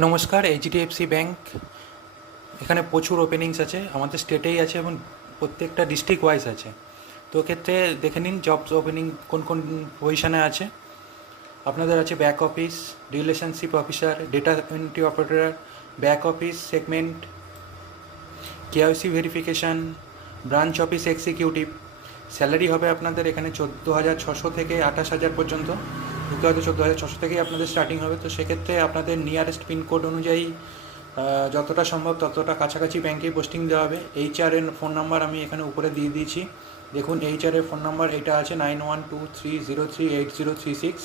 নমস্কার, HDFC bank এখানে প্রচুর ওপেনিংস আছে, আমাদের স্টেটেই আছে এবং প্রত্যেকটা ডিস্ট্রিক্ট ওয়াইজ আছে। তো ক্ষেত্রে দেখে নিন জবস ওপেনিং কোন কোন পজিশানে আছে। আপনাদের আছে back office, relationship officer, data entry operator, back office segment, KYC verification, branch office executive. Salary হবে আপনাদের এখানে 14,600 থেকে 28,000 পর্যন্ত। ঢুকে হয়তো 14,600 থেকেই আপনাদের স্টার্টিং হবে। তো সেক্ষেত্রে আপনাদের নিয়ারেস্ট পিনকোড অনুযায়ী যতটা সম্ভব ততটা কাছাকাছি ব্যাংকেই পোস্টিং দেওয়া হবে। HR এর ফোন নাম্বার আমি এখানে উপরে দিয়ে দিয়েছি, দেখুন। HR এর ফোন নাম্বার এটা আছে 9123038036।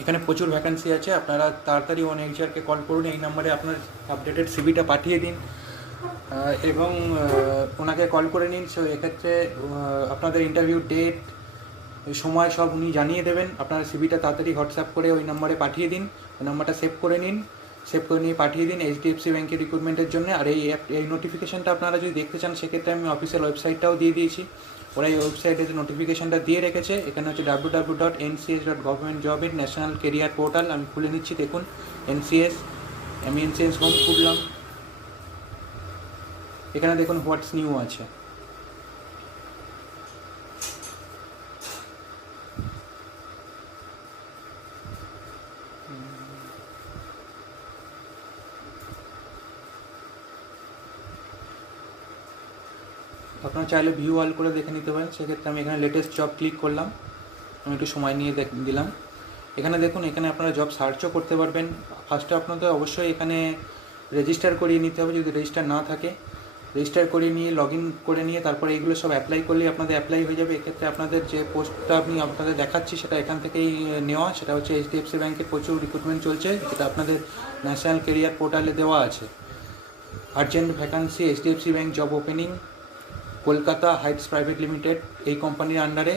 এখানে প্রচুর ভ্যাকান্সি আছে, আপনারা তাড়াতাড়ি HR কে কল করুন, এই নাম্বারে আপনার আপডেটেড সিভিটা পাঠিয়ে দিন এবং ওনাকে কল করে নিন। সো এক্ষেত্রে আপনাদের ইন্টারভিউ ডেট, সময় সব উনি জানিয়ে দেবেন। আপনার সিভিটা তাড়াতাড়ি হোয়াটসঅ্যাপ করে ওই নাম্বারে পাঠিয়ে দিন, ওই নাম্বারটা সেভ করে নিন, সেভ করে নিয়ে পাঠিয়ে দিন এইচডিএফসি ব্যাংকের রিক্রুটমেন্টের জন্য। আর এই নোটিফিকেশানটা আপনারা যদি দেখতে চান সেক্ষেত্রে আমি অফিসিয়াল ওয়েবসাইটটাও দিয়ে দিয়েছি। ওরা এই ওয়েবসাইটে যে নোটিফিকেশানটা দিয়ে রেখেছে, এখানে হচ্ছে www.ncs.government.gov ন্যাশনাল কেরিয়ার পোর্টাল। আমি খুলে নিচ্ছি, দেখুন NCS, আমি NCS হোম খুললাম। এখানে দেখুন হোয়াটস নিউ আছে। আপনারা চাইলে ভিউ অল করে দেখে নিতে পারেন। সেক্ষেত্রে আমি এখানে লেটেস্ট জব ক্লিক করলাম, আমি একটু সময় নিয়ে দিলাম। এখানে দেখুন, এখানে আপনারা জব সার্চও করতে পারবেন। ফার্স্টে আপনাদের অবশ্যই এখানে রেজিস্টার করিয়ে নিতে হবে, যদি রেজিস্টার না থাকে রেজিস্টার করিয়ে নিয়ে লগ ইন করে নিয়ে তারপরে এইগুলো সব অ্যাপ্লাই করলেই আপনাদের অ্যাপ্লাই হয়ে যাবে। এক্ষেত্রে আপনাদের যে পোস্টটা আমি আপনাদের দেখাচ্ছি সেটা এখান থেকেই নেওয়া, সেটা হচ্ছে এইচডিএফসি ব্যাংকের প্রচুর রিক্রুটমেন্ট চলছে, যেটা আপনাদের ন্যাশনাল কেরিয়ার পোর্টালে দেওয়া আছে। Urgent vacancy HDFC bank job opening Kolkata Heights private limited, এই কোম্পানির আন্ডারে।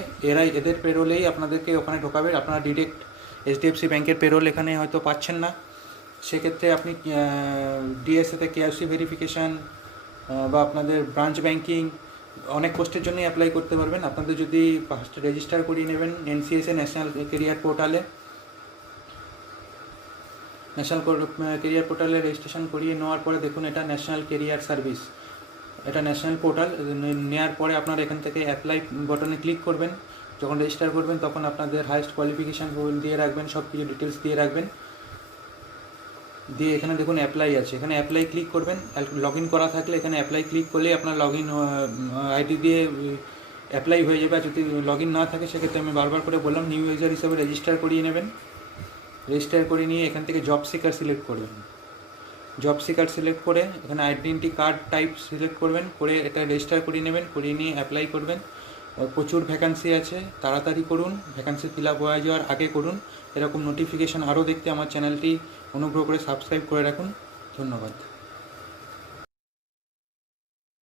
এদের পেরোলেই আপনাদেরকে ওখানে ঢোকাবে। আপনারা ডিরেক্ট এইচডিএফসি ব্যাংকের পেরোল এখানে হয়তো পাচ্ছেন না, সেক্ষেত্রে আপনি ডিএসএতে কেওয়াইসি ভেরিফিকেশান বা আপনাদের ব্রাঞ্চ ব্যাংকিং অনেক পোস্টের জন্যই অ্যাপ্লাই করতে পারবেন। আপনাদের যদি ফার্স্ট রেজিস্টার করিয়ে নেবেন NCS ন্যাশনাল কেরিয়ার পোর্টালে, ন্যাশনাল কেরিয়ার পোর্টালে রেজিস্ট্রেশন করিয়ে নেওয়ার পরে দেখুন এটা ন্যাশনাল কেরিয়ার সার্ভিস, এটা ন্যাশনাল পোর্টাল। নেওয়ার পরে আপনারা এখান থেকে অ্যাপ্লাই বাটনে ক্লিক করবেন। যখন রেজিস্টার করবেন তখন আপনাদের হাইয়েস্ট কোয়ালিফিকেশান দিয়ে রাখবেন, সব কিছু ডিটেলস দিয়ে রাখবেন। দিয়ে এখানে দেখুন অ্যাপ্লাই আছে, এখানে অ্যাপ্লাই ক্লিক করবেন। লগ ইন করা থাকলে এখানে অ্যাপ্লাই ক্লিক করলেই আপনার লগ ইন আইডি দিয়ে অ্যাপ্লাই হয়ে যাবে। আর যদি লগ ইন না থাকে সেক্ষেত্রে আমি বারবার করে বললাম নিউ ইউজার হিসাবে রেজিস্টার করিয়ে নেবেন। রেজিস্টার করে নিয়ে এখান থেকে জব সিকার সিলেক্ট করবেন। জব সিকার সিলেক্ট করে এখানে আইডেন্টি কার্ড টাইপ সিলেক্ট করবেন, করে এটা রেজিস্টার করিয়ে নেবেন, করিয়ে নিয়ে অ্যাপ্লাই করবেন। প্রচুর ভ্যাকান্সি আছে, তাড়াতাড়ি করুন, ভ্যাকান্সি ফিল আপ হয়ে যাওয়ার আগে করুন। এরকম নোটিফিকেশান আরও দেখতে আমার চ্যানেলটি অনুগ্রহ করে সাবস্ক্রাইব করে রাখুন। ধন্যবাদ।